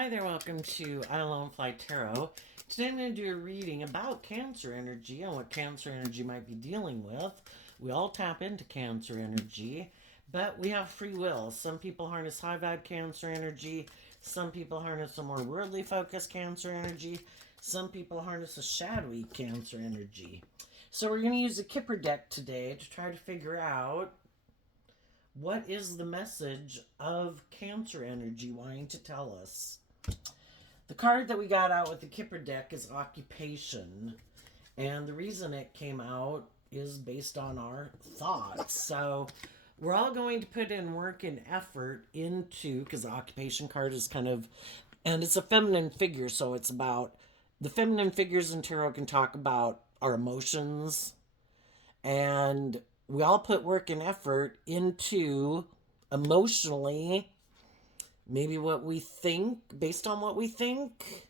Hi there, welcome to I Alone Fly Tarot. Today I'm going to do a reading about Cancer energy and what Cancer energy might be dealing with. We all tap into Cancer energy, but we have free will. Some people harness high vibe Cancer energy, some people harness a more worldly focused Cancer energy, some people harness a shadowy Cancer energy. So we're going to use a Kipper deck today to try to figure out what is the message of Cancer energy wanting to tell us. The card that we got out with the Kipper deck is Occupation. And the reason it came out is based on our thoughts. So we're all going to put in work and effort into, because the Occupation card is kind of, and it's a feminine figure, so it's about, the feminine figures in tarot can talk about our emotions. And we all put work and effort into emotionally maybe what we think, based on what we think.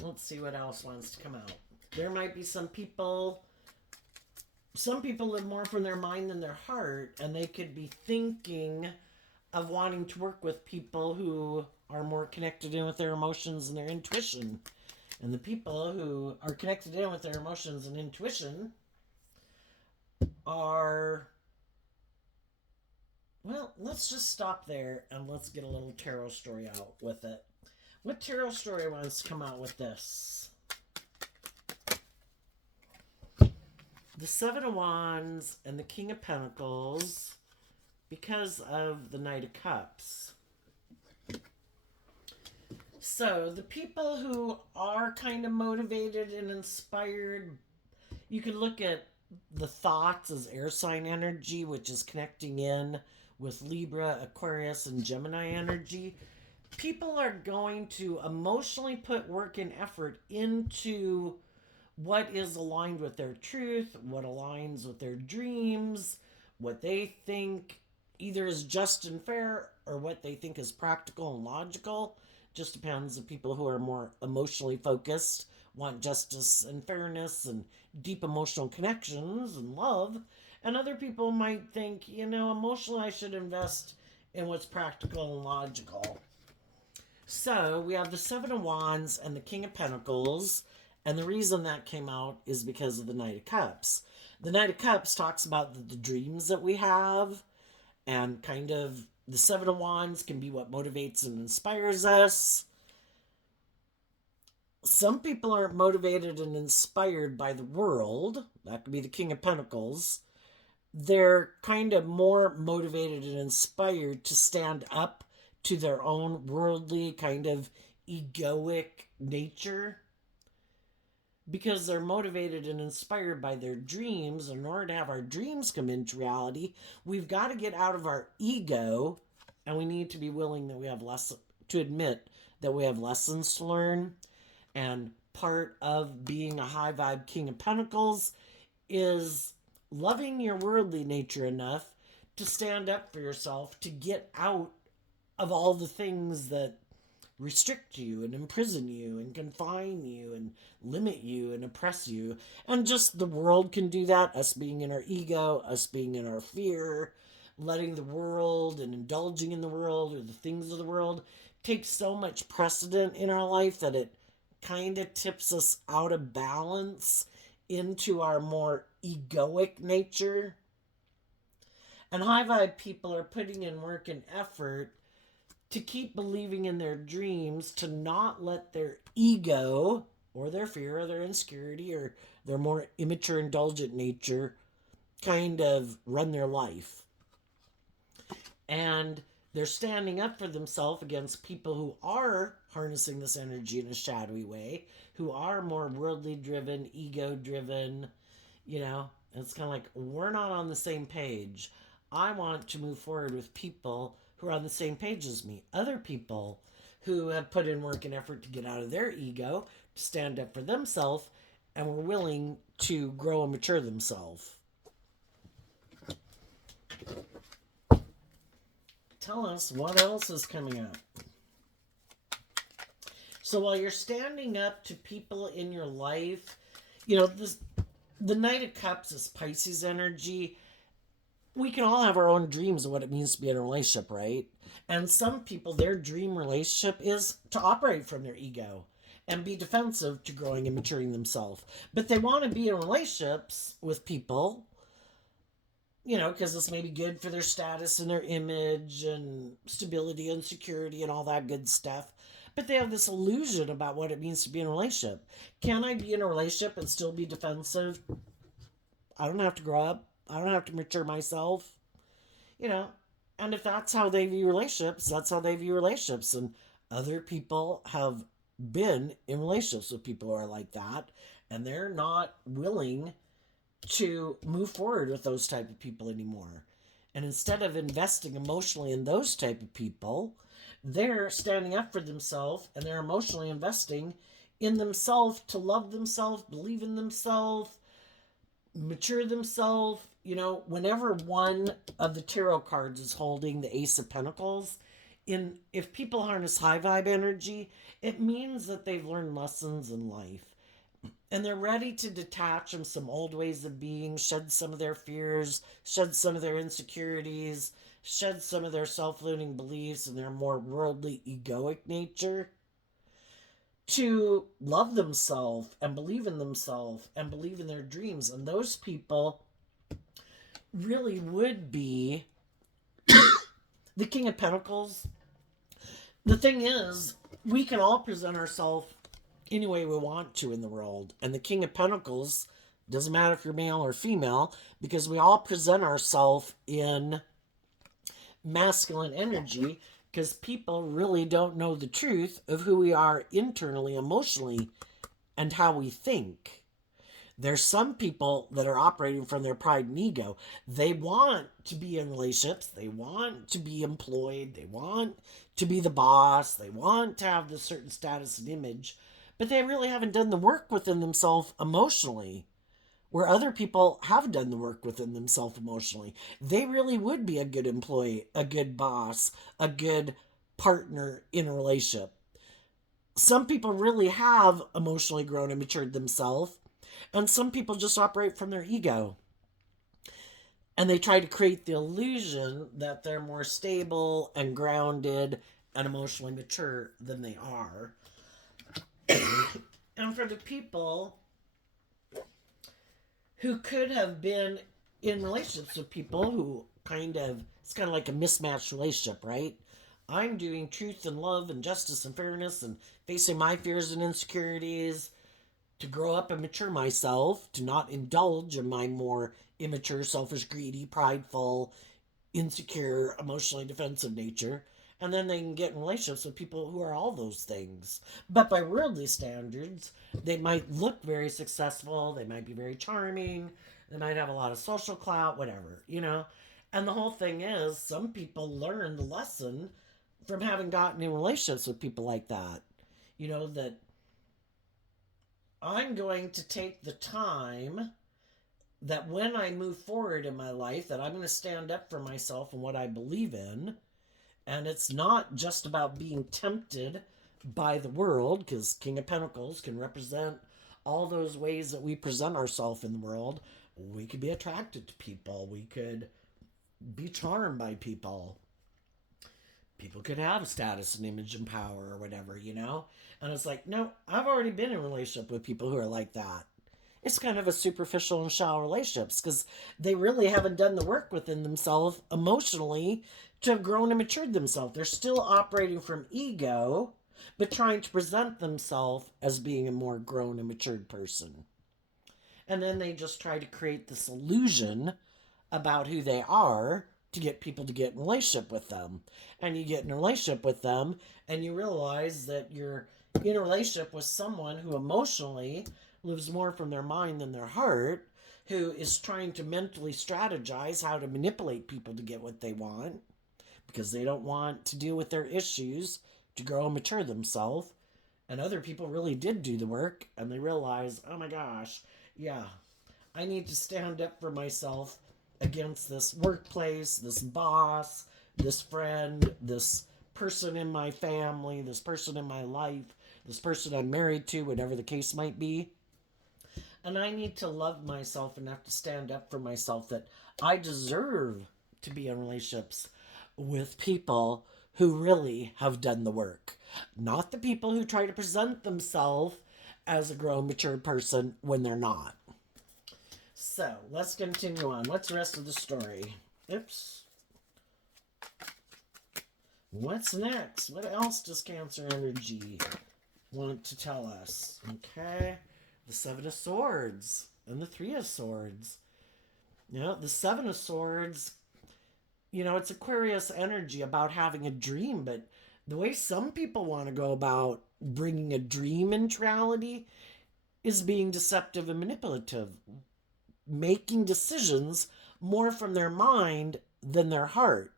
Let's see what else wants to come out. There might be some people live more from their mind than their heart, and they could be thinking of wanting to work with people who are more connected in with their emotions and their intuition. And the people who are connected in with their emotions and intuition are, well, let's just stop there and let's get a little tarot story out with it. What tarot story wants to come out with this? The Seven of Wands and the King of Pentacles because of the Knight of Cups. So the people who are kind of motivated and inspired, you can look at the thoughts as air sign energy, which is connecting in with Libra, Aquarius, and Gemini energy. People are going to emotionally put work and effort into what is aligned with their truth, what aligns with their dreams, what they think either is just and fair or what they think is practical and logical. Just depends. The people who are more emotionally focused want justice and fairness and deep emotional connections and love. And other people might think, emotionally I should invest in what's practical and logical. So we have the Seven of Wands and the King of Pentacles. And the reason that came out is because of the Knight of Cups. The Knight of Cups talks about the dreams that we have, and kind of the Seven of Wands can be what motivates and inspires us. Some people are motivated and inspired by the world. That could be the King of Pentacles. They're kind of more motivated and inspired to stand up to their own worldly, kind of egoic nature, because they're motivated and inspired by their dreams. In order to have our dreams come into reality, we've got to get out of our ego, and we need to be willing that we have to admit that we have lessons to learn. And part of being a high vibe King of Pentacles is loving your worldly nature enough to stand up for yourself, to get out of all the things that restrict you and imprison you and confine you and limit you and oppress you. And just the world can do that, us being in our ego, us being in our fear, letting the world and indulging in the world or the things of the world take so much precedent in our life that it kind of tips us out of balance into our more egoic nature. And high vibe people are putting in work and effort to keep believing in their dreams, to not let their ego or their fear or their insecurity or their more immature, indulgent nature kind of run their life. And they're standing up for themselves against people who are harnessing this energy in a shadowy way, who are more worldly driven, ego driven. It's kind of like, we're not on the same page. I want to move forward with people who are on the same page as me. Other people who have put in work and effort to get out of their ego, to stand up for themselves, and were willing to grow and mature themselves. Tell us what else is coming up. So while you're standing up to people in your life, the Knight of Cups is Pisces energy. we can all have our own dreams of what it means to be in a relationship, right? And some people, their dream relationship is to operate from their ego and be defensive to growing and maturing themselves. But they want to be in relationships with people, because this may be good for their status and their image and stability and security and all that good stuff. But they have this illusion about what it means to be in a relationship. Can I be in a relationship and still be defensive? I don't have to grow up. I don't have to mature myself. You know, and if that's how they view relationships, that's how they view relationships. And other people have been in relationships with people who are like that, and they're not willing to move forward with those type of people anymore. And instead of investing emotionally in those type of people, they're standing up for themselves and they're emotionally investing in themselves to love themselves, believe in themselves, mature themselves. Whenever one of the tarot cards is holding the Ace of Pentacles, if people harness high vibe energy, it means that they've learned lessons in life. And they're ready to detach from some old ways of being, shed some of their fears, shed some of their insecurities, shed some of their self-limiting beliefs and their more worldly, egoic nature, to love themselves and believe in themselves and believe in their dreams. And those people really would be the King of Pentacles. The thing is, we can all present ourselves any way we want to in the world. And the King of Pentacles, doesn't matter if you're male or female, because we all present ourselves in masculine energy, because people really don't know the truth of who we are internally, emotionally, and how we think. There's some people that are operating from their pride and ego. They want to be in relationships. They want to be employed. They want to be the boss. They want to have this certain status and image. But they really haven't done the work within themselves emotionally. Where other people have done the work within themselves emotionally. They really would be a good employee, a good boss, a good partner in a relationship. Some people really have emotionally grown and matured themselves. And some people just operate from their ego. And they try to create the illusion that they're more stable and grounded and emotionally mature than they are. And for the people who could have been in relationships with people who it's kind of like a mismatched relationship, right? I'm doing truth and love and justice and fairness and facing my fears and insecurities to grow up and mature myself, to not indulge in my more immature, selfish, greedy, prideful, insecure, emotionally defensive nature. And then they can get in relationships with people who are all those things. But by worldly standards, they might look very successful, they might be very charming, they might have a lot of social clout, whatever. And the whole thing is, some people learn the lesson from having gotten in relationships with people like that. That I'm going to take the time that when I move forward in my life, that I'm going to stand up for myself and what I believe in. And it's not just about being tempted by the world, because King of Pentacles can represent all those ways that we present ourselves in the world. We could be attracted to people. We could be charmed by people. People could have status and image and power or whatever. And it's like, no, I've already been in a relationship with people who are like that. It's kind of a superficial and shallow relationships because they really haven't done the work within themselves emotionally to have grown and matured themselves. They're still operating from ego, but trying to present themselves as being a more grown and matured person. And then they just try to create this illusion about who they are to get people to get in a relationship with them. And you get in a relationship with them and you realize that you're in a relationship with someone who emotionally lives more from their mind than their heart, who is trying to mentally strategize how to manipulate people to get what they want because they don't want to deal with their issues to grow and mature themselves. And other people really did do the work and they realize, oh my gosh, yeah, I need to stand up for myself against this workplace, this boss, this friend, this person in my family, this person in my life, this person I'm married to, whatever the case might be. And I need to love myself enough to stand up for myself that I deserve to be in relationships with people who really have done the work. Not the people who try to present themselves as a grown, mature person when they're not. So let's continue on. What's the rest of the story? Oops. What's next? What else does Cancer energy want to tell us? Okay. The Seven of Swords and the Three of Swords. The Seven of Swords, it's Aquarius energy about having a dream, but the way some people want to go about bringing a dream into reality is being deceptive and manipulative, making decisions more from their mind than their heart.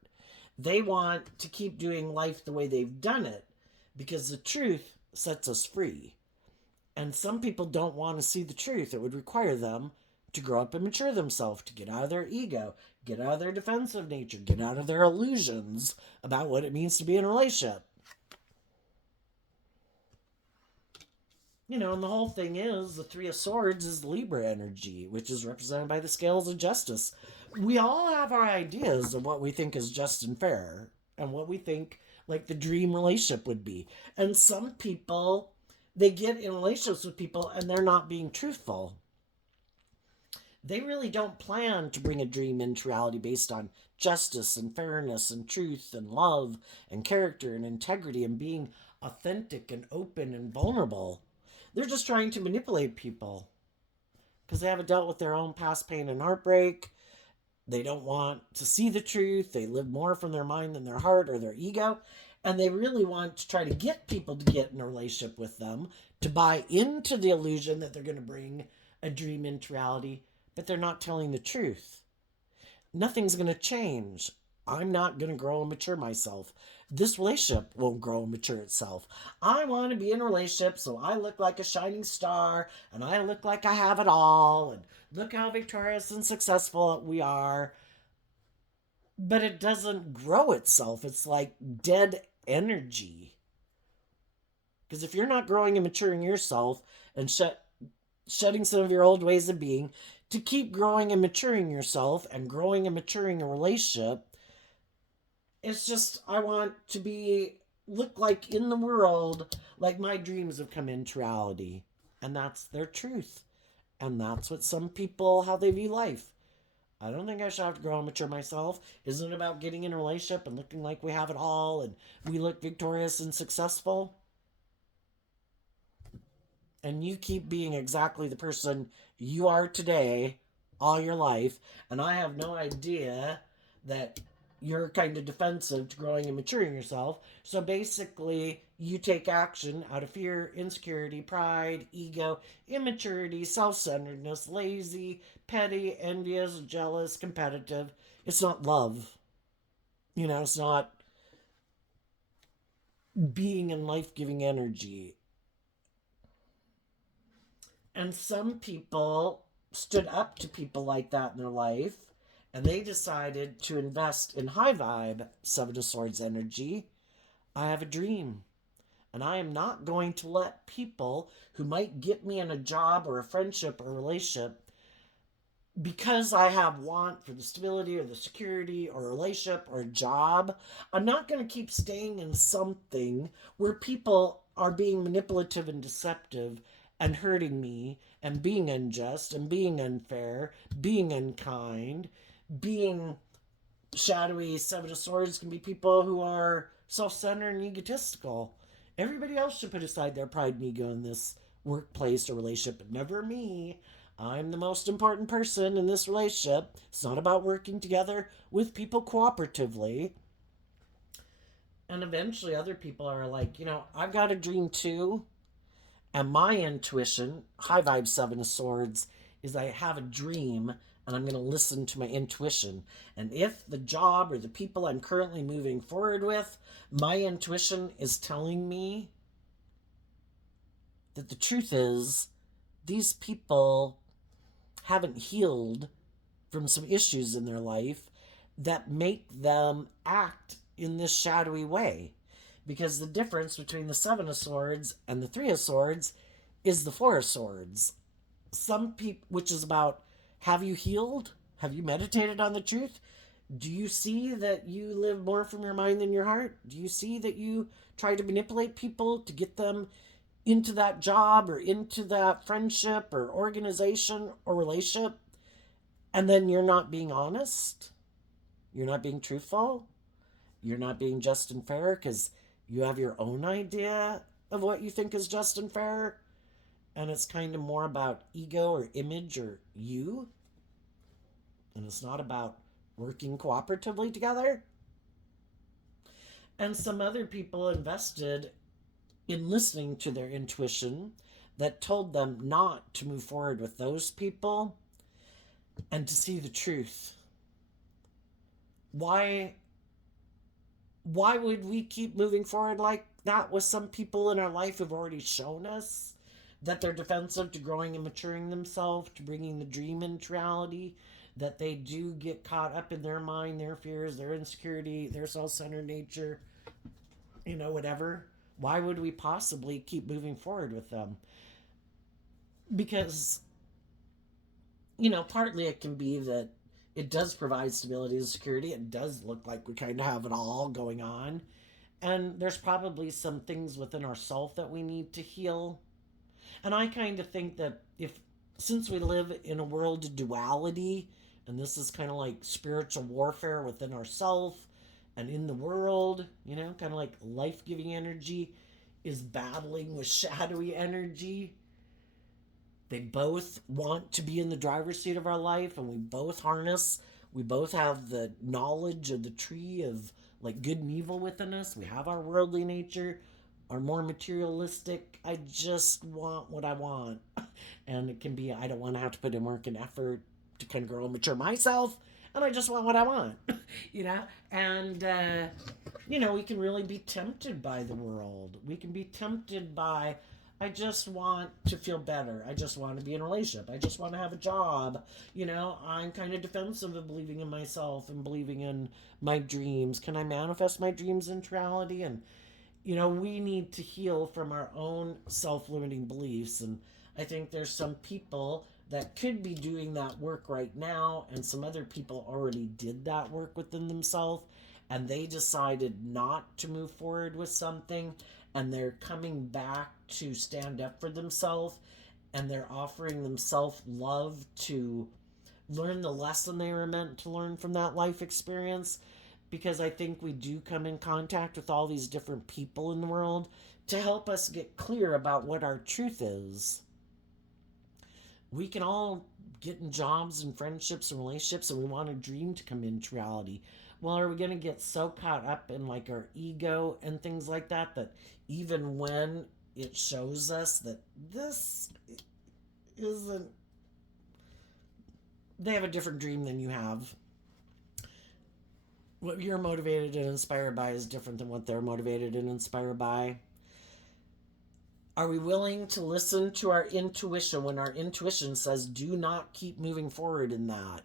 They want to keep doing life the way they've done it because the truth sets us free. And some people don't want to see the truth. It would require them to grow up and mature themselves, to get out of their ego, get out of their defensive nature, get out of their illusions about what it means to be in a relationship. And the whole thing is the Three of Swords is Libra energy, which is represented by the scales of justice. We all have our ideas of what we think is just and fair and what we think like the dream relationship would be. And some people, they get in relationships with people and they're not being truthful. They really don't plan to bring a dream into reality based on justice and fairness and truth and love and character and integrity and being authentic and open and vulnerable. They're just trying to manipulate people because they haven't dealt with their own past pain and heartbreak. They don't want to see the truth. They live more from their mind than their heart or their ego. And they really want to try to get people to get in a relationship with them, to buy into the illusion that they're going to bring a dream into reality, but they're not telling the truth. Nothing's going to change. I'm not going to grow and mature myself. This relationship won't grow and mature itself. I want to be in a relationship so I look like a shining star and I look like I have it all and look how victorious and successful we are. But it doesn't grow itself. It's like dead energy. Because if you're not growing and maturing yourself and shedding some of your old ways of being to keep growing and maturing yourself and growing and maturing a relationship, it's just, I want to look like in the world, like my dreams have come into reality. And that's their truth. And that's what some people, how they view life. I don't think I should have to grow and mature myself. Isn't it about getting in a relationship and looking like we have it all and we look victorious and successful? And you keep being exactly the person you are today all your life. And I have no idea that you're kind of defensive to growing and maturing yourself. So basically, you take action out of fear, insecurity, pride, ego, immaturity, self-centeredness, lazy, petty, envious, jealous, competitive. It's not love. It's not being in life-giving energy. And some people stood up to people like that in their life, and they decided to invest in high vibe Seven of Swords energy. I have a dream, and I am not going to let people who might get me in a job or a friendship or a relationship because I have want for the stability or the security or a relationship or a job. I'm not going to keep staying in something where people are being manipulative and deceptive and hurting me and being unjust and being unfair, being unkind, being shadowy. Seven of Swords can be people who are self-centered and egotistical. Everybody else should put aside their pride and ego in this workplace or relationship, but never me. I'm the most important person in this relationship. It's not about working together with people cooperatively. And eventually other people are like, I've got a dream too. And my intuition, high vibe Seven of Swords, is I have a dream and I'm going to listen to my intuition. And if the job or the people I'm currently moving forward with, my intuition is telling me that the truth is these people haven't healed from some issues in their life that make them act in this shadowy way. Because the difference between the Seven of Swords and the Three of Swords is the Four of Swords. some people, which is about, have you healed? Have you meditated on the truth? Do you see that you live more from your mind than your heart? Do you see that you try to manipulate people to get them into that job or into that friendship or organization or relationship? And then you're not being honest. You're not being truthful. You're not being just and fair because you have your own idea of what you think is just and fair. And it's kind of more about ego or image or you. And it's not about working cooperatively together. And some other people invested in listening to their intuition that told them not to move forward with those people and to see the truth. Why would we keep moving forward like that with some people in our life who've already shown us that they're defensive to growing and maturing themselves, to bringing the dream into reality, that they do get caught up in their mind, their fears, their insecurity, their self-centered nature, whatever? Why would we possibly keep moving forward with them? Because, partly it can be that it does provide stability and security. It does look like we kind of have it all going on. And there's probably some things within ourself that we need to heal. And I kind of think that since we live in a world of duality, and this is kind of like spiritual warfare within ourself and in the world, kind of like life-giving energy is battling with shadowy energy. They both want to be in the driver's seat of our life, and we both have the knowledge of the tree of like good and evil within us. We have our worldly nature, our more materialistic, I just want what I want. And it can be, I don't want to have to put in work and effort to kind of grow and mature myself, and I just want what I want, And, we can really be tempted by the world. We can be tempted by, I just want to feel better. I just want to be in a relationship. I just want to have a job. I'm kind of defensive of believing in myself and believing in my dreams. Can I manifest my dreams into reality? And, we need to heal from our own self-limiting beliefs. And I think there's some people that could be doing that work right now, and some other people already did that work within themselves, and they decided not to move forward with something, and they're coming back to stand up for themselves, and they're offering themselves love to learn the lesson they were meant to learn from that life experience. Because I think we do come in contact with all these different people in the world to help us get clear about what our truth is. We can all get in jobs and friendships and relationships, and we want a dream to come into reality. Well, are we going to get so caught up in like our ego and things like that, that even when it shows us that this isn't, they have a different dream than you have, what you're motivated and inspired by is different than what they're motivated and inspired by? Are we willing to listen to our intuition when our intuition says, do not keep moving forward in that?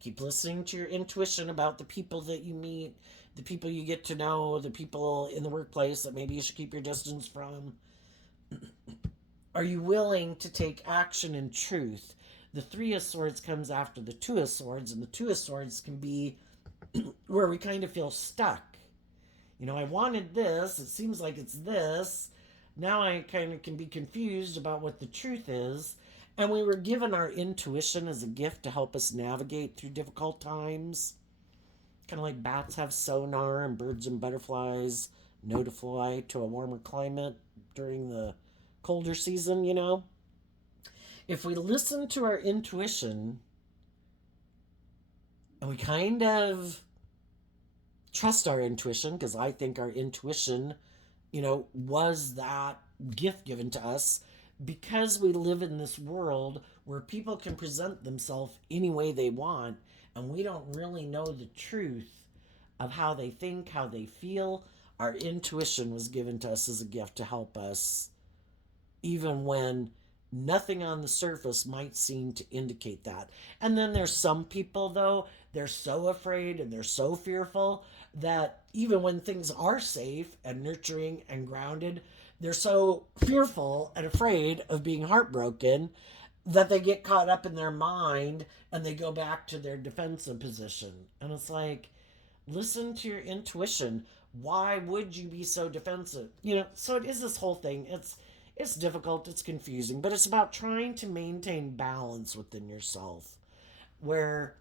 Keep listening to your intuition about the people that you meet, the people you get to know, the people in the workplace that maybe you should keep your distance from. Are you willing to take action in truth? The Three of Swords comes after the Two of Swords, and the Two of Swords can be where we kind of feel stuck. I wanted this, it seems like it's this. Now I kind of can be confused about what the truth is. And we were given our intuition as a gift to help us navigate through difficult times. Kind of like bats have sonar and birds and butterflies know to fly to a warmer climate during the colder season, If we listen to our intuition and we kind of trust our intuition, because I think our intuition was that gift given to us, because we live in this world where people can present themselves any way they want, and we don't really know the truth of how they think, how they feel. Our intuition was given to us as a gift to help us, even when nothing on the surface might seem to indicate that. And then there's some people, though, they're so afraid and they're so fearful that even when things are safe and nurturing and grounded, they're so fearful and afraid of being heartbroken that they get caught up in their mind and they go back to their defensive position. And it's like, listen to your intuition. Why would you be so defensive? So it is this whole thing. It's difficult, it's confusing, but it's about trying to maintain balance within yourself where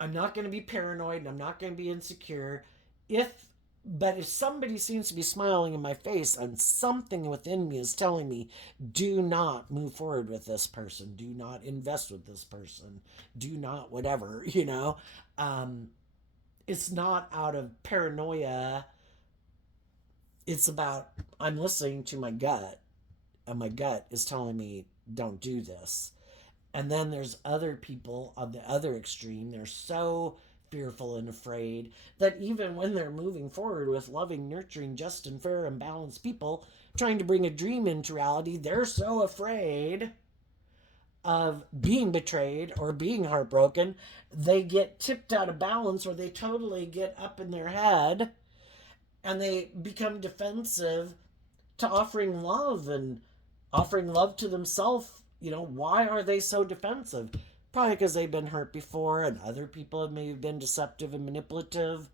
I'm not going to be paranoid and I'm not going to be insecure. If somebody seems to be smiling in my face and something within me is telling me, do not move forward with this person, do not invest with this person, do not whatever, um, it's not out of paranoia. It's about, I'm listening to my gut, and my gut is telling me, don't do this. And then there's other people on the other extreme. They're so fearful and afraid that even when they're moving forward with loving, nurturing, just and fair and balanced people, trying to bring a dream into reality, they're so afraid of being betrayed or being heartbroken, they get tipped out of balance or they totally get up in their head and they become defensive to offering love to themselves. Why are they so defensive? Probably because they've been hurt before and other people have maybe been deceptive and manipulative.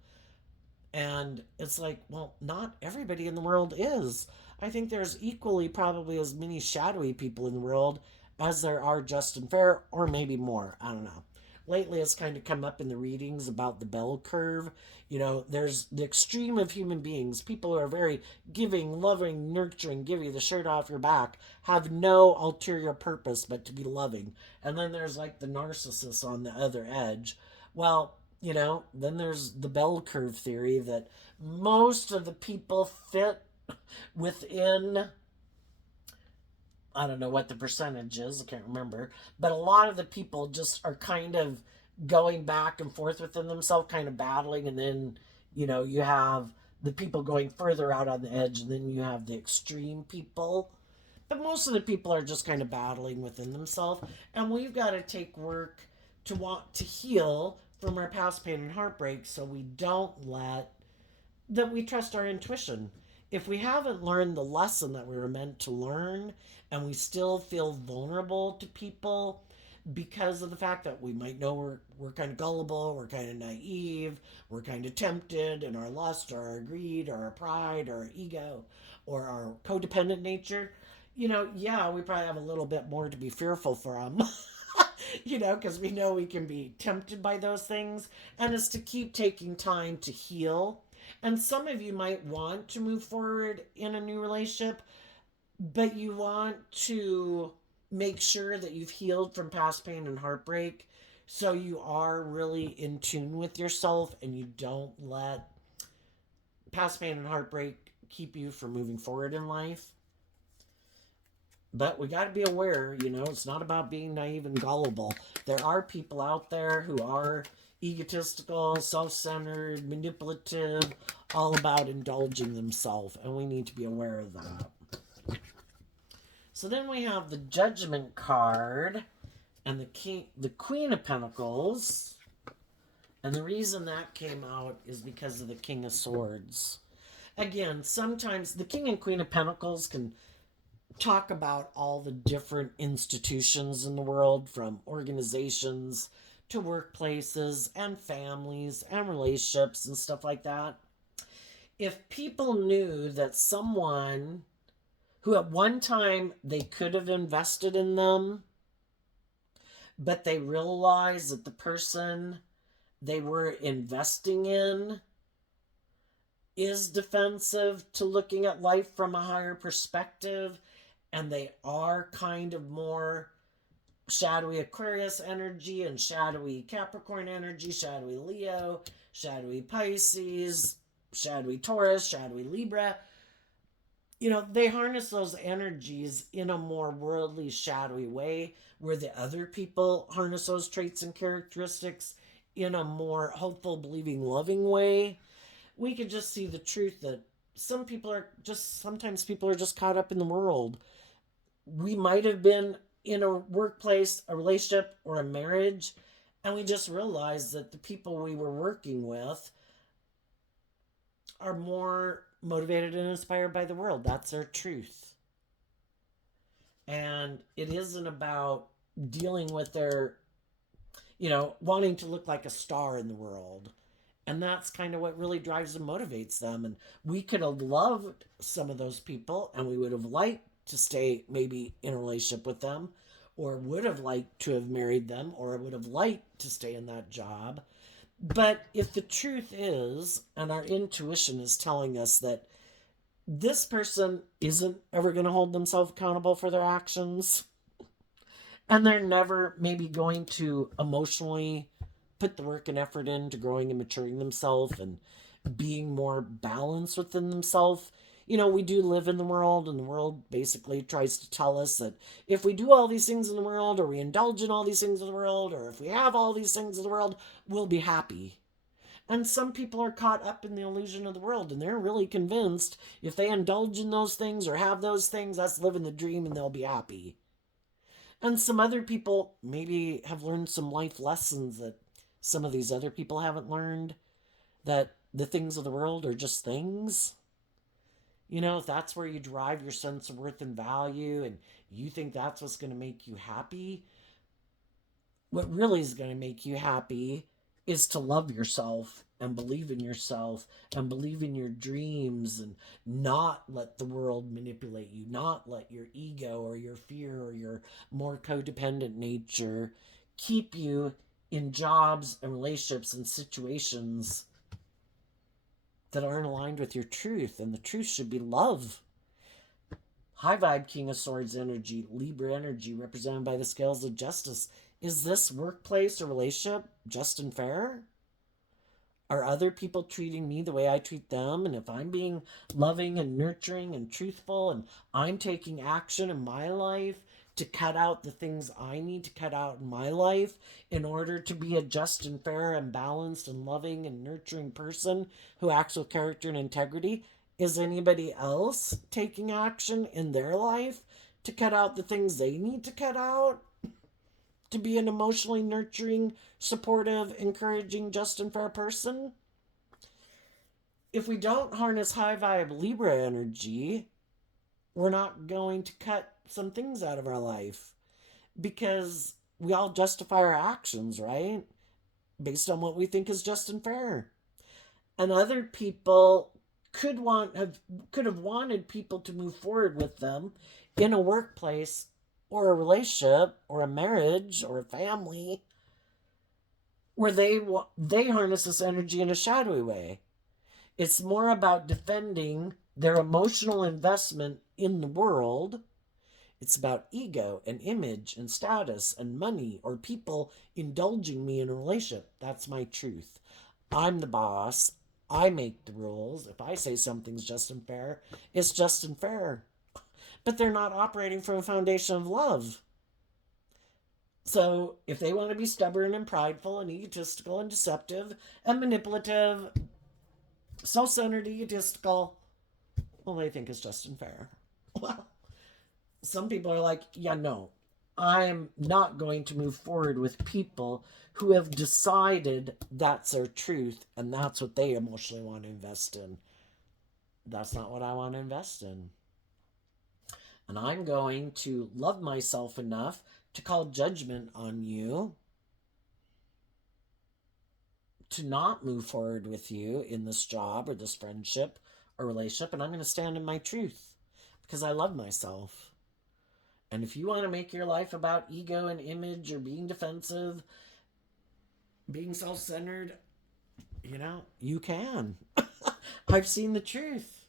And it's like, well, not everybody in the world is. I think there's equally probably as many shadowy people in the world as there are just and fair, or maybe more. I don't know. Lately, it's kind of come up in the readings about the bell curve. There's the extreme of human beings. People who are very giving, loving, nurturing, give you the shirt off your back, have no ulterior purpose but to be loving. And then there's like the narcissists on the other edge. Well, then there's the bell curve theory that most of the people fit within, I don't know what the percentage is, I can't remember, but a lot of the people just are kind of going back and forth within themselves, kind of battling, and then, you have the people going further out on the edge, and then you have the extreme people. But most of the people are just kind of battling within themselves, and we've got to take work to want to heal from our past pain and heartbreak so we trust our intuition. If we haven't learned the lesson that we were meant to learn and we still feel vulnerable to people because of the fact that we might know we're kind of gullible, we're kind of naive, we're kind of tempted in our lust or our greed or our pride or our ego or our codependent nature, yeah, we probably have a little bit more to be fearful from. Because we know we can be tempted by those things. And it's to keep taking time to heal. And some of you might want to move forward in a new relationship, but you want to make sure that you've healed from past pain and heartbreak. So you are really in tune with yourself and you don't let past pain and heartbreak keep you from moving forward in life. But we got to be aware, it's not about being naive and gullible. There are people out there who are egotistical, self centered, manipulative, all about indulging themselves, and we need to be aware of that. So then we have the Judgment card and the Queen of Pentacles. And the reason that came out is because of the King of Swords. Again, sometimes the King and Queen of Pentacles can talk about all the different institutions in the world, from organizations to workplaces and families and relationships and stuff like that. If people knew that someone who at one time they could have invested in them, but they realized that the person they were investing in is defensive to looking at life from a higher perspective, and they are kind of more shadowy Aquarius energy and shadowy Capricorn energy, shadowy Leo, shadowy Pisces, shadowy Taurus, shadowy Libra. They harness those energies in a more worldly, shadowy way, where the other people harness those traits and characteristics in a more hopeful, believing, loving way. We could just see the truth that sometimes people are just caught up in the world. We might have been in a workplace, a relationship, or a marriage, and we just realized that the people we were working with are more motivated and inspired by the world. That's their truth. And it isn't about dealing with their, wanting to look like a star in the world. And that's kind of what really drives and motivates them. And we could have loved some of those people and we would have liked to stay maybe in a relationship with them, or would have liked to have married them, or would have liked to stay in that job. But if the truth is, and our intuition is telling us that this person isn't ever going to hold themselves accountable for their actions, and they're never maybe going to emotionally put the work and effort into growing and maturing themselves and being more balanced within themselves. We do live in the world, and the world basically tries to tell us that if we do all these things in the world, or we indulge in all these things in the world, or if we have all these things in the world, we'll be happy. And some people are caught up in the illusion of the world, and they're really convinced if they indulge in those things or have those things, that's living the dream and they'll be happy. And some other people maybe have learned some life lessons that some of these other people haven't learned, that the things of the world are just things. If that's where you derive your sense of worth and value, and you think that's what's going to make you happy, what really is going to make you happy is to love yourself and believe in yourself and believe in your dreams, and not let the world manipulate you, not let your ego or your fear or your more codependent nature keep you in jobs and relationships and situations that aren't aligned with your truth. And the truth should be love. High vibe King of Swords energy, Libra energy, represented by the scales of justice. Is this workplace or relationship just and fair? Are other people treating me the way I treat them? And if I'm being loving and nurturing and truthful, and I'm taking action in my life to cut out the things I need to cut out in my life in order to be a just and fair and balanced and loving and nurturing person who acts with character and integrity, is anybody else taking action in their life to cut out the things they need to cut out to be an emotionally nurturing, supportive, encouraging, just and fair person? If we don't harness high vibe Libra energy, we're not going to cut some things out of our life, because we all justify our actions, right? Based on what we think is just and fair. And other people could have wanted people to move forward with them in a workplace or a relationship or a marriage or a family where they harness this energy in a shadowy way. It's more about defending their emotional investment in the world. It's about ego and image and status and money, or people indulging me in a relationship. That's my truth. I'm the boss. I make the rules. If I say something's just and fair, it's just and fair. But they're not operating from a foundation of love. So if they want to be stubborn and prideful and egotistical and deceptive and manipulative, self centered, egotistical, well, they think it's just and fair. Well, some people are like, yeah, no, I'm not going to move forward with people who have decided that's their truth and that's what they emotionally want to invest in. That's not what I want to invest in. And I'm going to love myself enough to call judgment on you, to not move forward with you in this job or this friendship or relationship. And I'm going to stand in my truth because I love myself. And if you want to make your life about ego and image or being defensive, being self centered, you can. I've seen the truth.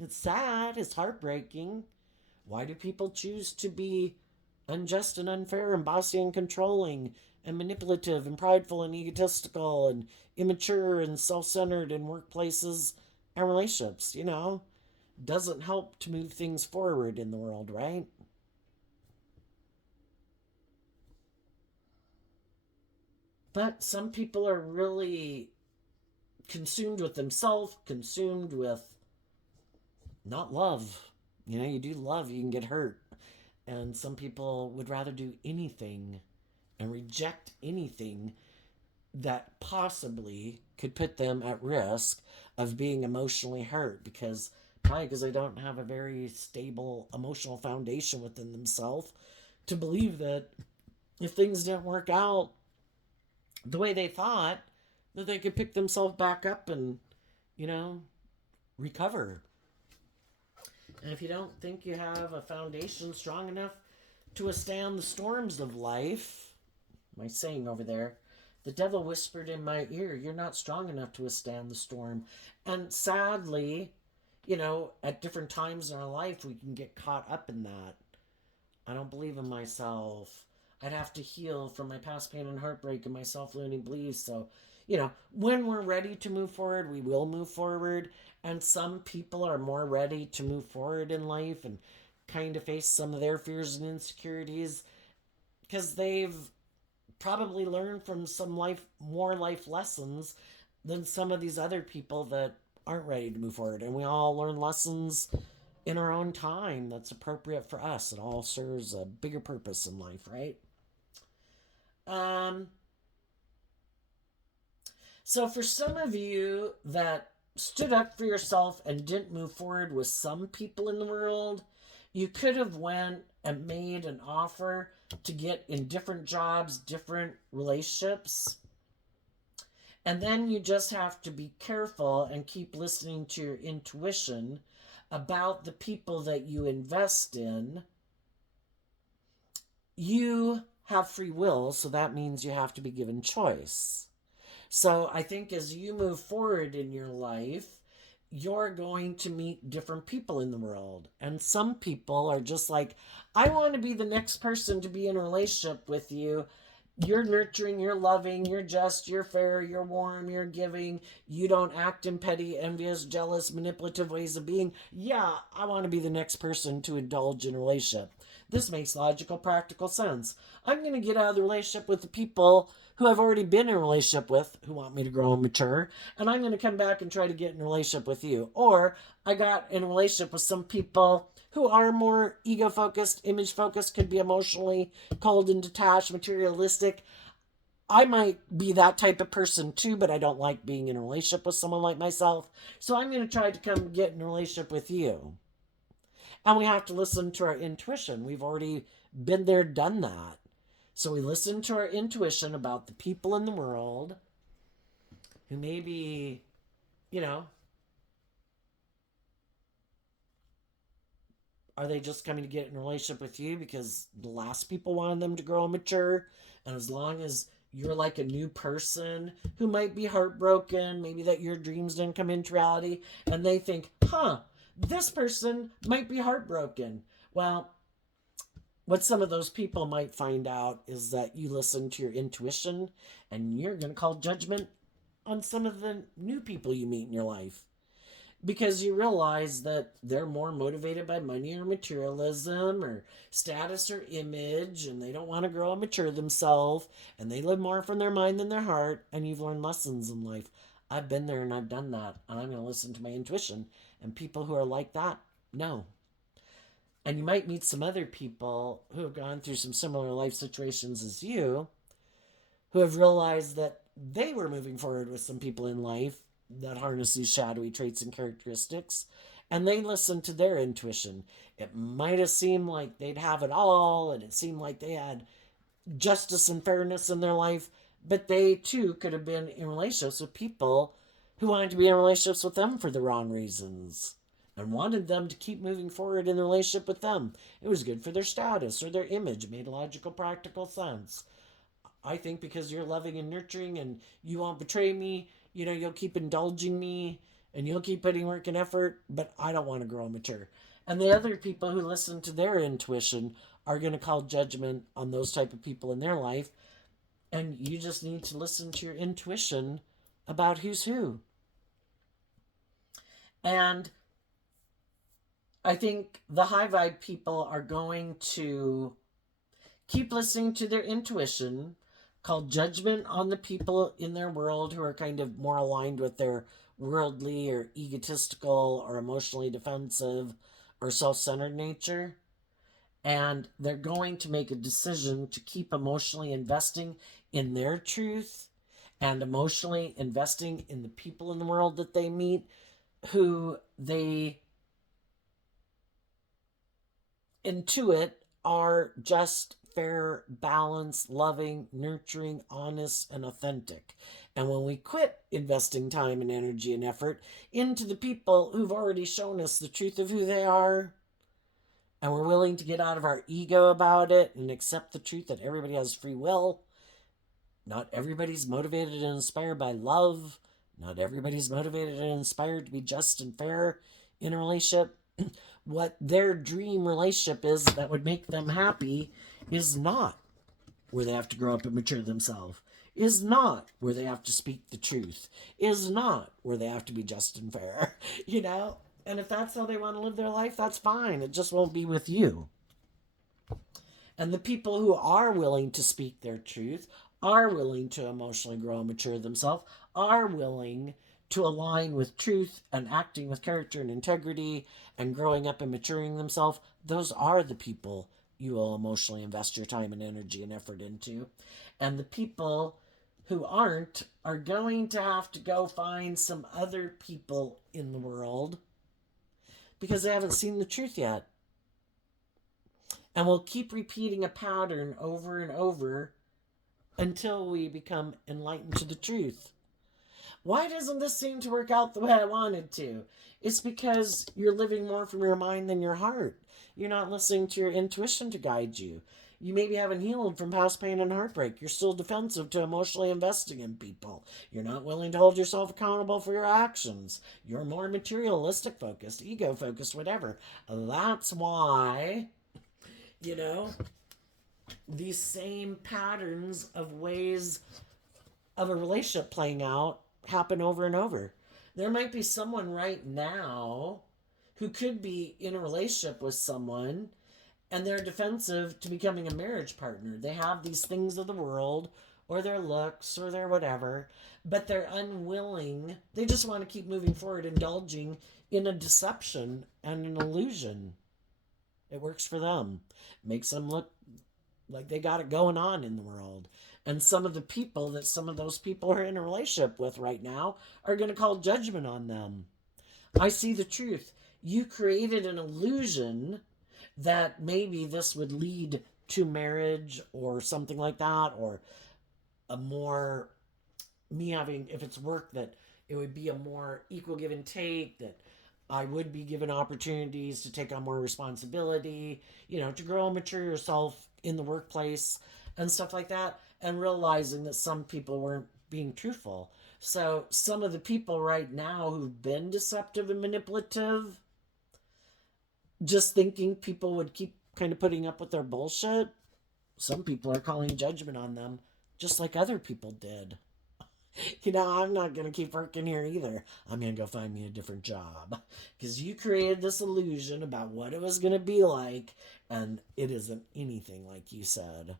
It's sad. It's heartbreaking. Why do people choose to be unjust and unfair and bossy and controlling and manipulative and prideful and egotistical and immature and self centered in workplaces and relationships? Doesn't help to move things forward in the world, right? But some people are really consumed with themselves, consumed with not love. You do love, you can get hurt. And some people would rather do anything and reject anything that possibly could put them at risk of being emotionally hurt, because Why? Because they don't have a very stable emotional foundation within themselves to believe that if things didn't work out the way they thought, that they could pick themselves back up and, you know, recover. And if you don't think you have a foundation strong enough to withstand the storms of life, my saying over there, the devil whispered in my ear, you're not strong enough to withstand the storm. And sadly, at different times in our life, we can get caught up in that. I don't believe in myself. I'd have to heal from my past pain and heartbreak and my self-limiting beliefs. So, when we're ready to move forward, we will move forward. And some people are more ready to move forward in life and kind of face some of their fears and insecurities because they've probably learned from some more life lessons than some of these other people that aren't ready to move forward. And we all learn lessons in our own time that's appropriate for us. It all serves a bigger purpose in life, right? Um, so for some of you that stood up for yourself and didn't move forward with some people in the world, you could have went and made an offer to get in different jobs, different relationships. And then you just have to be careful and keep listening to your intuition about the people that you invest in. You have free will, so that means you have to be given choice. So I think as you move forward in your life, you're going to meet different people in the world. And some people are just like, I want to be the next person to be in a relationship with you. You're nurturing, you're loving, you're just, you're fair, you're warm, you're giving. You don't act in petty, envious, jealous, manipulative ways of being. Yeah, I want to be the next person to indulge in a relationship. This makes logical, practical sense. I'm going to get out of the relationship with the people who I've already been in a relationship with who want me to grow and mature, and I'm going to come back and try to get in a relationship with you. Or I got in a relationship with some people who are more ego focused, image focused, could be emotionally cold and detached, materialistic. I might be that type of person too, but I don't like being in a relationship with someone like myself. So I'm going to try to come get in a relationship with you. And we have to listen to our intuition. We've already been there, done that. So we listen to our intuition about the people in the world who maybe, you know, are they just coming to get in a relationship with you because the last people wanted them to grow and mature? And as long as you're like a new person who might be heartbroken, maybe that your dreams didn't come into reality, and they think, this person might be heartbroken. Well, what some of those people might find out is that you listen to your intuition and you're going to call judgment on some of the new people you meet in your life because you realize that they're more motivated by money or materialism or status or image, and they don't want to grow and mature themselves, and they live more from their mind than their heart, and you've learned lessons in life. I've been there and I've done that, and I'm going to listen to my intuition. And people who are like that, no. And you might meet some other people who have gone through some similar life situations as you, who have realized that they were moving forward with some people in life that harness these shadowy traits and characteristics, and they listened to their intuition. It might have seemed like they'd have it all, and it seemed like they had justice and fairness in their life, but they too could have been in relationships with people who wanted to be in relationships with them for the wrong reasons and wanted them to keep moving forward in the relationship with them. It was good for their status or their image. It made logical, practical sense. I think because you're loving and nurturing and you won't betray me, you'll keep indulging me and you'll keep putting work and effort, but I don't want to grow and mature. And the other people who listen to their intuition are going to call judgment on those type of people in their life. And you just need to listen to your intuition about who's who. And I think the high vibe people are going to keep listening to their intuition, call judgment on the people in their world who are kind of more aligned with their worldly or egotistical or emotionally defensive or self-centered nature. And they're going to make a decision to keep emotionally investing in their truth and emotionally investing in the people in the world that they meet who they intuit are just, fair, balanced, loving, nurturing, honest, and authentic. And when we quit investing time and energy and effort into the people who've already shown us the truth of who they are, and we're willing to get out of our ego about it and accept the truth that everybody has free will, not everybody's motivated and inspired by love, not everybody's motivated and inspired to be just and fair in a relationship. What their dream relationship is that would make them happy is not where they have to grow up and mature themselves, is not where they have to speak the truth, is not where they have to be just and fair, you know? And if that's how they want to live their life, that's fine. It just won't be with you. And the people who are willing to speak their truth, are willing to emotionally grow and mature themselves, are willing to align with truth and acting with character and integrity and growing up and maturing themselves, those are the people you will emotionally invest your time and energy and effort into. And the people who aren't are going to have to go find some other people in the world because they haven't seen the truth yet. And we'll keep repeating a pattern over and over until we become enlightened to the truth. Why doesn't this seem to work out the way I wanted to? It's because you're living more from your mind than your heart. You're not listening to your intuition to guide you. You maybe haven't healed from past pain and heartbreak. You're still defensive to emotionally investing in people. You're not willing to hold yourself accountable for your actions. You're more materialistic focused, ego focused, whatever. That's why, you know, these same patterns of ways of a relationship playing out happen over and over. There might be someone right now who could be in a relationship with someone and they're defensive to becoming a marriage partner. They have these things of the world or their looks or their whatever, but they're unwilling. They just want to keep moving forward, indulging in a deception and an illusion. It works for them. Makes them look like they got it going on in the world. And some of the people that some of those people are in a relationship with right now are going to call judgment on them. I see the truth. You created an illusion that maybe this would lead to marriage or something like that, or a more, me having, if it's work, that it would be a more equal give and take, that I would be given opportunities to take on more responsibility, to grow and mature yourself in the workplace and stuff like that, and realizing that some people weren't being truthful. So some of the people right now who've been deceptive and manipulative, just thinking people would keep kind of putting up with their bullshit, some people are calling judgment on them just like other people did. I'm not going to keep working here either. I'm going to go find me a different job. Because you created this illusion about what it was going to be like, and it isn't anything like you said.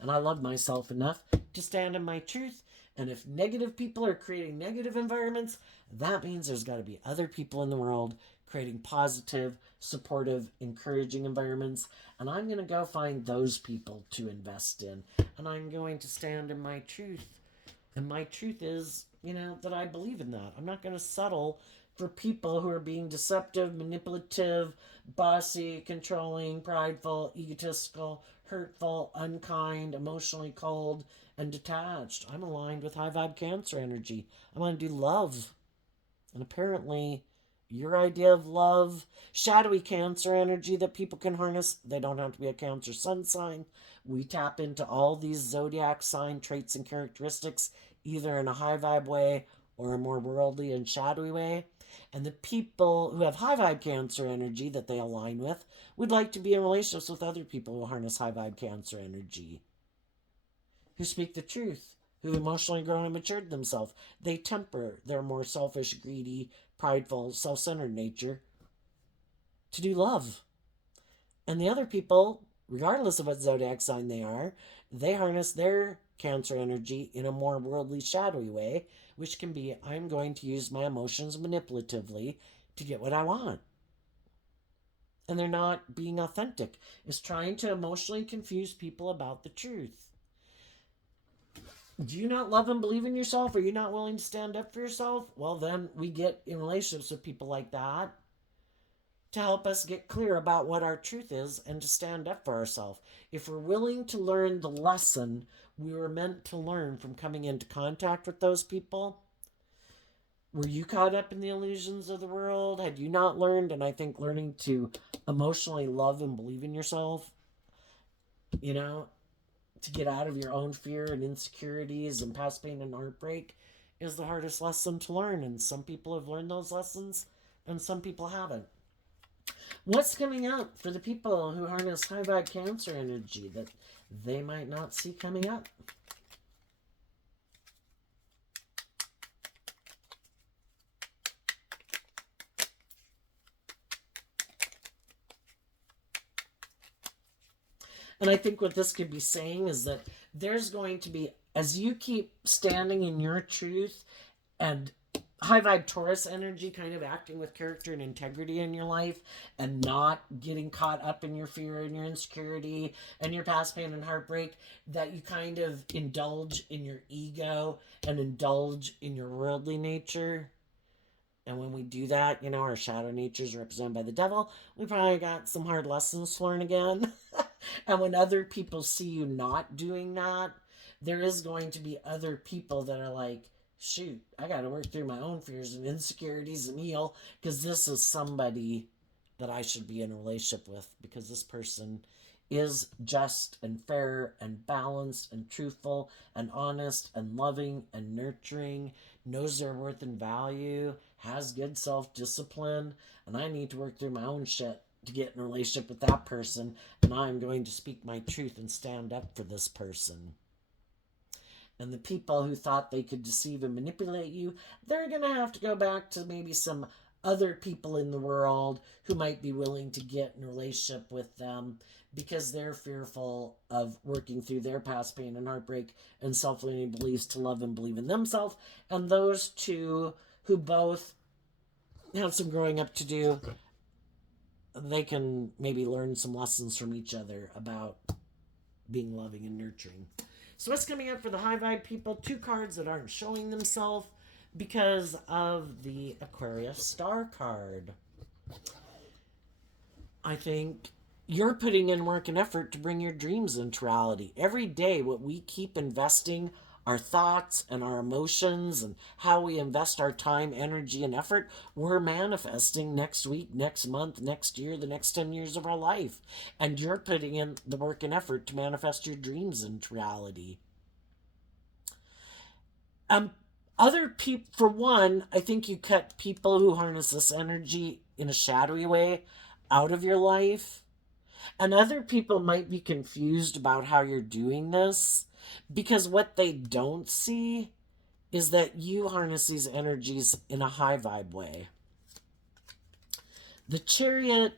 And I love myself enough to stand in my truth. And if negative people are creating negative environments, that means there's got to be other people in the world creating positive, supportive, encouraging environments. And I'm going to go find those people to invest in. And I'm going to stand in my truth. And my truth is, that I believe in that. I'm not going to settle for people who are being deceptive, manipulative, bossy, controlling, prideful, egotistical, hurtful, unkind, emotionally cold, and detached. I'm aligned with high vibe Cancer energy. I want to do love. And apparently, your idea of love, shadowy Cancer energy that people can harness, they don't have to be a Cancer sun sign. We tap into all these zodiac sign traits and characteristics, either in a high vibe way or a more worldly and shadowy way. And the people who have high vibe Cancer energy that they align with would like to be in relationships with other people who harness high vibe Cancer energy, who speak the truth, who emotionally grown and matured themselves. They temper their more selfish, greedy, prideful, self-centered nature to do love. And the other people, regardless of what zodiac sign they are, they harness their Cancer energy in a more worldly, shadowy way, which can be, I'm going to use my emotions manipulatively to get what I want. And they're not being authentic. It's trying to emotionally confuse people about the truth. Do you not love and believe in yourself? Are you not willing to stand up for yourself? Well, then we get in relationships with people like that to help us get clear about what our truth is and to stand up for ourselves. If we're willing to learn the lesson we were meant to learn from coming into contact with those people, were you caught up in the illusions of the world? Had you not learned? And I think learning to emotionally love and believe in yourself, you know, to get out of your own fear and insecurities and past pain and heartbreak is the hardest lesson to learn. And some people have learned those lessons and some people haven't. What's coming up for the people who harness high vibe Cancer energy that they might not see coming up? And I think what this could be saying is that there's going to be, as you keep standing in your truth and high vibe Taurus energy kind of acting with character and integrity in your life and not getting caught up in your fear and your insecurity and your past pain and heartbreak, that you kind of indulge in your ego and indulge in your worldly nature. And when we do that, you know, our shadow nature is represented by the devil. We probably got some hard lessons to learn again. And when other people see you not doing that, there is going to be other people that are like, shoot, I got to work through my own fears and insecurities and heal, because this is somebody that I should be in a relationship with, because this person is just and fair and balanced and truthful and honest and loving and nurturing, knows their worth and value, has good self-discipline, and I need to work through my own shit to get in a relationship with that person, and I'm going to speak my truth and stand up for this person. And the people who thought they could deceive and manipulate you, they're going to have to go back to maybe some other people in the world who might be willing to get in a relationship with them, because they're fearful of working through their past pain and heartbreak and self-limiting beliefs to love and believe in themselves. And those two who both have some growing up to do, they can maybe learn some lessons from each other about being loving and nurturing. So what's coming up for the high vibe people? Two cards that aren't showing themselves because of the Aquarius star card. I think you're putting in work and effort to bring your dreams into reality. Every day, what we keep investing our thoughts and our emotions and how we invest our time, energy, and effort, we're manifesting next week, next month, next year, the next 10 years of our life. And you're putting in the work and effort to manifest your dreams into reality. Other people, for one, I think you cut people who harness this energy in a shadowy way out of your life. And other people might be confused about how you're doing this, because what they don't see is that you harness these energies in a high vibe way. The Chariot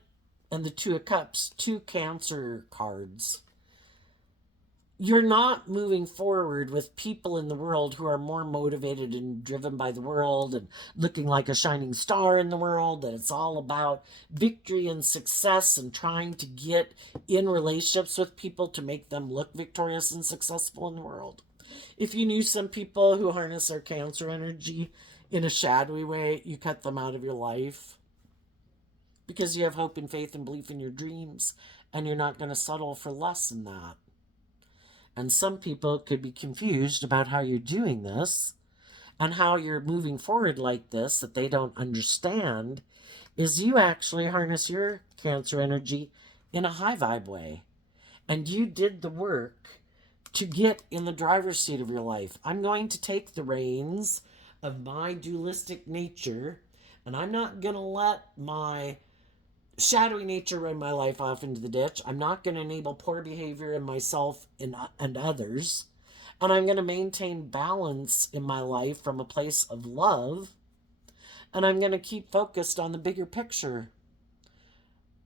and the Two of Cups, two Cancer cards. You're not moving forward with people in the world who are more motivated and driven by the world and looking like a shining star in the world, that it's all about victory and success and trying to get in relationships with people to make them look victorious and successful in the world. If you knew some people who harness their Cancer energy in a shadowy way, you cut them out of your life, because you have hope and faith and belief in your dreams, and you're not going to settle for less than that. And some people could be confused about how you're doing this and how you're moving forward like this, that they don't understand is you actually harness your Cancer energy in a high vibe way. And you did the work to get in the driver's seat of your life. I'm going to take the reins of my dualistic nature, and I'm not going to let my shadowy nature run my life off into the ditch. I'm not going to enable poor behavior in myself and others. And I'm going to maintain balance in my life from a place of love. And I'm going to keep focused on the bigger picture,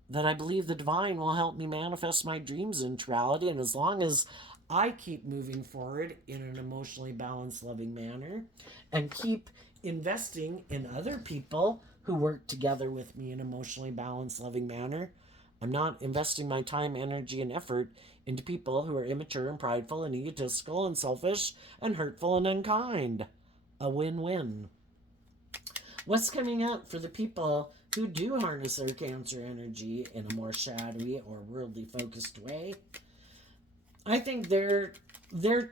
that I believe the divine will help me manifest my dreams into reality. And as long as I keep moving forward in an emotionally balanced, loving manner and keep investing in other people who work together with me in an emotionally balanced, loving manner, I'm not investing my time, energy, and effort into people who are immature and prideful and egotistical and selfish and hurtful and unkind. A win-win. What's coming up for the people who do harness their Cancer energy in a more shadowy or worldly focused way, I think their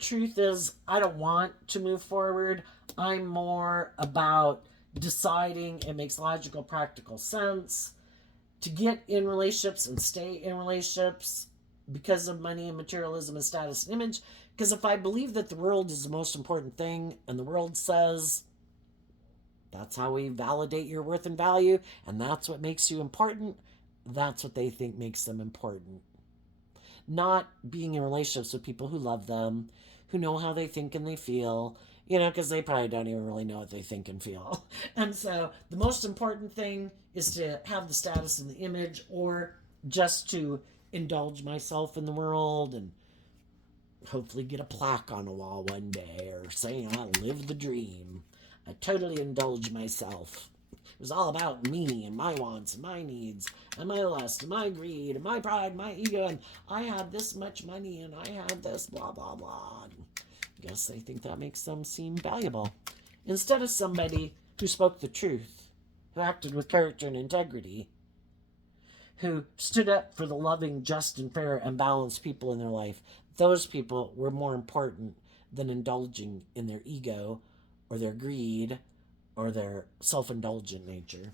truth is, I don't want to move forward. I'm more about deciding it makes logical, practical sense to get in relationships and stay in relationships because of money and materialism and status and image. Because if I believe that the world is the most important thing, and the world says that's how we validate your worth and value, and that's what makes you important, that's what they think makes them important. Not being in relationships with people who love them, who know how they think and they feel, because they probably don't even really know what they think and feel. And so the most important thing is to have the status and the image, or just to indulge myself in the world and hopefully get a plaque on a wall one day or saying I live the dream. I totally indulge myself. It was all about me and my wants and my needs and my lust and my greed and my pride and my ego, and I had this much money and I had this blah blah blah. And I guess they think that makes them seem valuable. Instead of somebody who spoke the truth, who acted with character and integrity, who stood up for the loving, just, and fair and balanced people in their life. Those people were more important than indulging in their ego or their greed or their self-indulgent nature.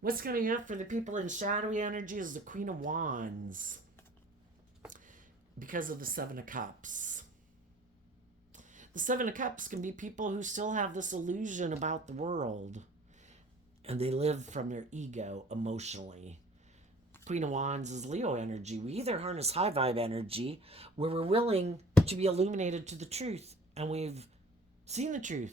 What's coming up for the people in shadowy energy is the Queen of Wands, because of the Seven of Cups. The Seven of Cups can be people who still have this illusion about the world, and they live from their ego emotionally. Queen of Wands is Leo energy. We either harness high vibe energy, where we're willing to be illuminated to the truth, and we've seen the truth.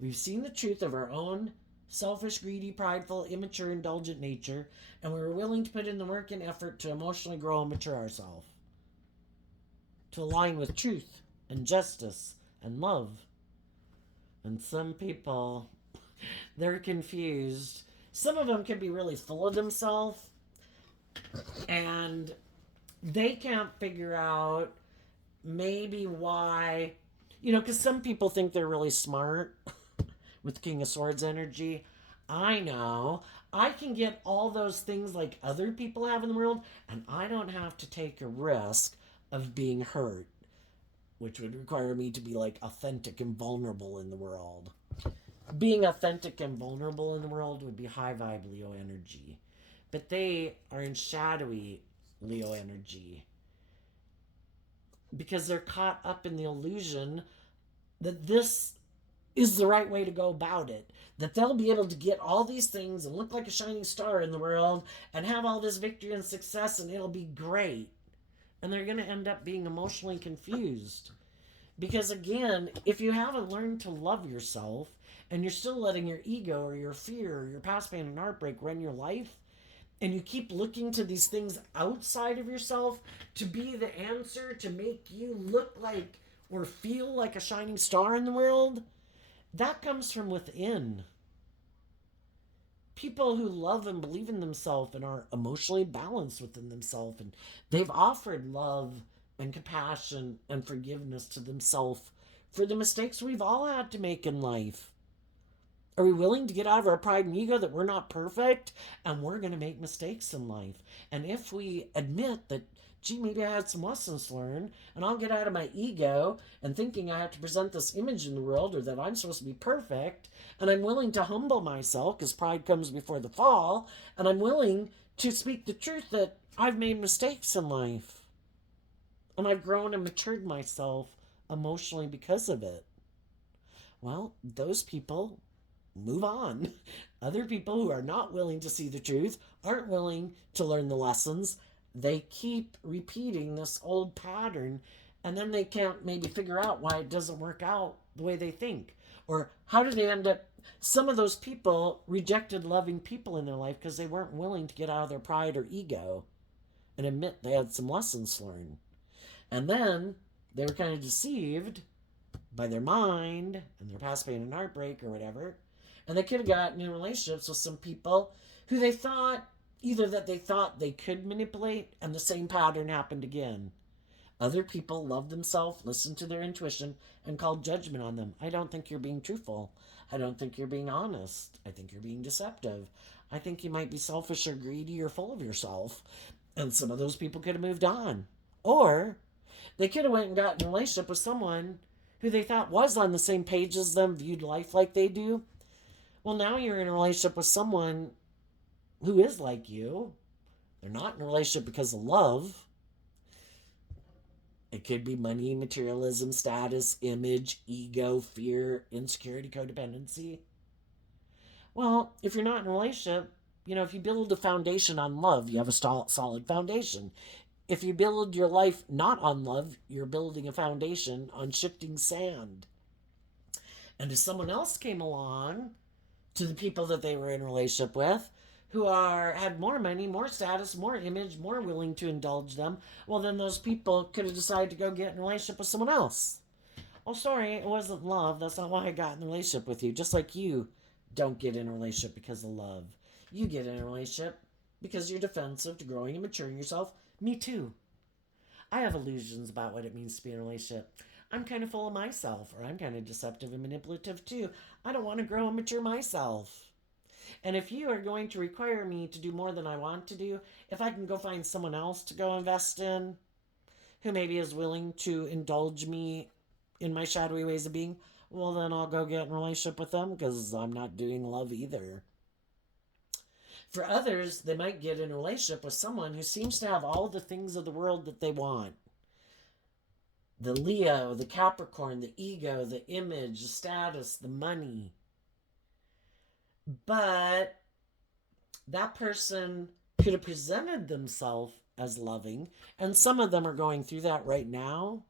We've seen the truth of our own selfish, greedy, prideful, immature, indulgent nature, and we were willing to put in the work and effort to emotionally grow and mature ourselves, to align with truth and justice and love. And some people, they're confused. Some of them can be really full of themselves, and they can't figure out maybe why, because some people think they're really smart with King of Swords energy. I know. I can get all those things like other people have in the world, and I don't have to take a risk of being hurt, which would require me to be like authentic and vulnerable in the world. Being authentic and vulnerable in the world would be high vibe Leo energy. But they are in shadowy Leo energy because they're caught up in the illusion that this is the right way to go about it. That they'll be able to get all these things and look like a shining star in the world and have all this victory and success, and it'll be great. And they're going to end up being emotionally confused. Because again, if you haven't learned to love yourself, and you're still letting your ego or your fear or your past pain and heartbreak run your life, and you keep looking to these things outside of yourself to be the answer to make you look like or feel like a shining star in the world, that comes from within. People who love and believe in themselves and are emotionally balanced within themselves, and they've offered love and compassion and forgiveness to themselves for the mistakes we've all had to make in life. Are we willing to get out of our pride and ego that we're not perfect and we're going to make mistakes in life? And if we admit that, gee, maybe I had some lessons learned, and I'll get out of my ego and thinking I have to present this image in the world, or that I'm supposed to be perfect, and I'm willing to humble myself because pride comes before the fall, and I'm willing to speak the truth that I've made mistakes in life, and I've grown and matured myself emotionally because of it. Well, those people move on. Other people who are not willing to see the truth, aren't willing to learn the lessons, they keep repeating this old pattern, and then they can't maybe figure out why it doesn't work out the way they think. Or how did they end up? Some of those people rejected loving people in their life because they weren't willing to get out of their pride or ego and admit they had some lessons learned. And then they were kind of deceived by their mind and their past pain and heartbreak or whatever. And they could have gotten in relationships with some people who they thought, either that they thought they could manipulate, and the same pattern happened again. Other people love themselves, listen to their intuition, and call judgment on them. I don't think you're being truthful. I don't think you're being honest. I think you're being deceptive. I think you might be selfish or greedy or full of yourself. And some of those people could have moved on. Or they could have went and got in a relationship with someone who they thought was on the same page as them, viewed life like they do. Well, now you're in a relationship with someone who is like you. They're not in a relationship because of love. It could be money, materialism, status, image, ego, fear, insecurity, codependency. Well, if you're not in a relationship, if you build a foundation on love, you have a solid foundation. If you build your life not on love, you're building a foundation on shifting sand. And if someone else came along to the people that they were in a relationship with, who had more money, more status, more image, more willing to indulge them, well, then those people could have decided to go get in a relationship with someone else. Oh, sorry, it wasn't love. That's not why I got in a relationship with you. Just like you don't get in a relationship because of love. You get in a relationship because you're defensive to growing and maturing yourself. Me too. I have illusions about what it means to be in a relationship. I'm kind of full of myself, or I'm kind of deceptive and manipulative too. I don't want to grow and mature myself. And if you are going to require me to do more than I want to do, if I can go find someone else to go invest in, who maybe is willing to indulge me in my shadowy ways of being, well, then I'll go get in a relationship with them because I'm not doing love either. For others, they might get in a relationship with someone who seems to have all the things of the world that they want. The Leo, the Capricorn, the ego, the image, the status, the money. But that person could have presented themselves as loving, and some of them are going through that right now.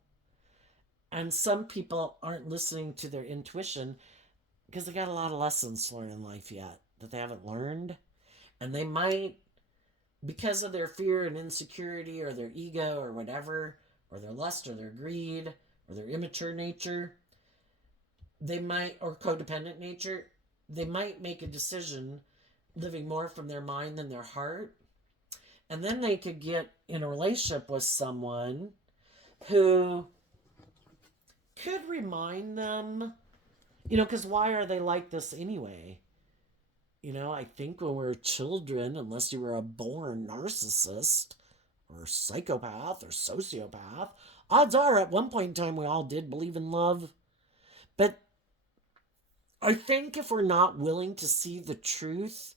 And some people aren't listening to their intuition because they got a lot of lessons to learn in life yet that they haven't learned. And they might, because of their fear and insecurity or their ego or whatever, or their lust or their greed or their immature nature, or codependent nature, they might make a decision living more from their mind than their heart. And then they could get in a relationship with someone who could remind them, because why are they like this anyway? I think when we're children, unless you were a born narcissist or psychopath or sociopath, odds are at one point in time we all did believe in love. But I think if we're not willing to see the truth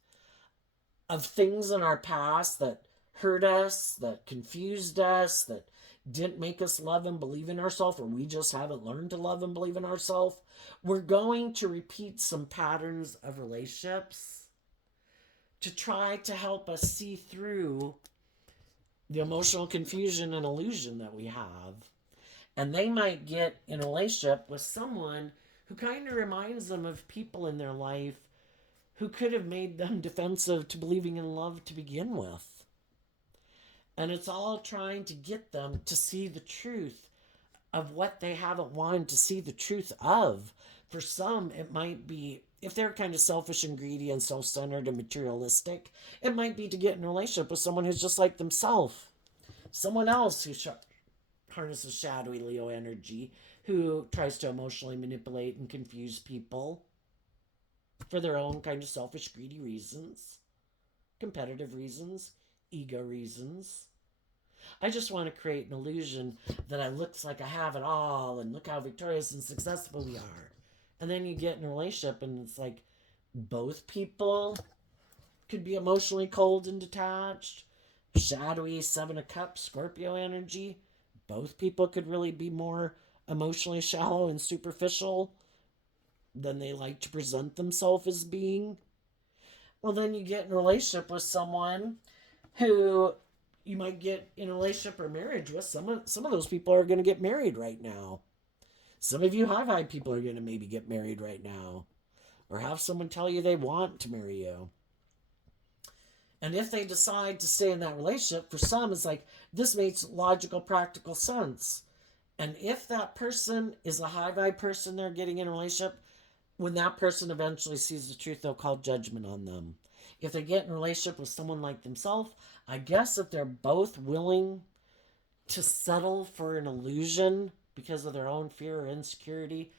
of things in our past that hurt us, that confused us, that didn't make us love and believe in ourselves, or we just haven't learned to love and believe in ourselves, we're going to repeat some patterns of relationships to try to help us see through the emotional confusion and illusion that we have. And they might get in a relationship with someone who kind of reminds them of people in their life who could have made them defensive to believing in love to begin with. And it's all trying to get them to see the truth of what they haven't wanted to see the truth of. For some, it might be, if they're kind of selfish and greedy and self-centered and materialistic, it might be to get in a relationship with someone who's just like themselves. Someone else who harnesses shadowy Leo energy, who tries to emotionally manipulate and confuse people for their own kind of selfish, greedy reasons, competitive reasons, ego reasons. I just want to create an illusion that I looks like I have it all and look how victorious and successful we are. And then you get in a relationship and it's like both people could be emotionally cold and detached, shadowy 7 of Cups, Scorpio energy. Both people could really be more emotionally shallow and superficial than they like to present themselves as being. Well, then you get in a relationship with someone who you might get in a relationship or marriage with. Some of those people are going to get married right now. Some of you high people are going to maybe get married right now, or have someone tell you they want to marry you. And if they decide to stay in that relationship, for some, it's like, this makes logical, practical sense. And if that person is a high vibe person they're getting in a relationship, when that person eventually sees the truth, they'll call judgment on them. If they get in a relationship with someone like themselves, I guess if they're both willing to settle for an illusion because of their own fear or insecurity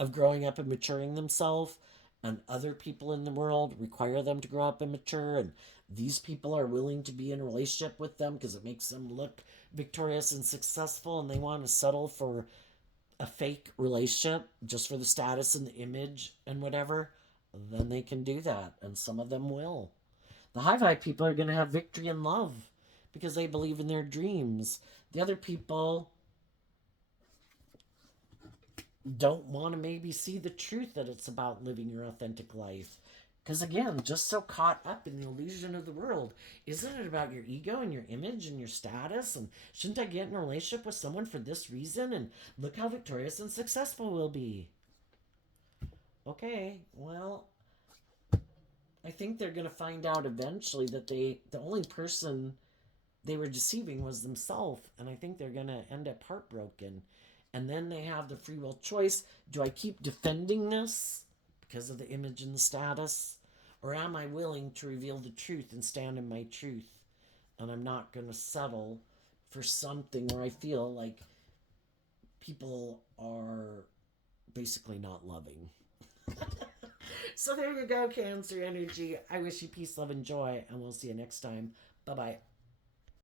of growing up and maturing themselves, and other people in the world require them to grow up and mature, and these people are willing to be in a relationship with them because it makes them look victorious and successful, and they want to settle for a fake relationship just for the status and the image and whatever, then they can do that, and some of them will. The high vibe people are going to have victory and love because they believe in their dreams. The other people don't want to maybe see the truth that it's about living your authentic life. Because again, just so caught up in the illusion of the world. Isn't it about your ego and your image and your status? And shouldn't I get in a relationship with someone for this reason? And look how victorious and successful we'll be. Okay, well, I think they're going to find out eventually that the only person they were deceiving was themselves. And I think they're going to end up heartbroken. And then they have the free will choice. Do I keep defending this because of the image and the status? Or am I willing to reveal the truth and stand in my truth? And I'm not going to settle for something where I feel like people are basically not loving. So there you go, Cancer energy. I wish you peace, love, and joy, and we'll see you next time. Bye bye.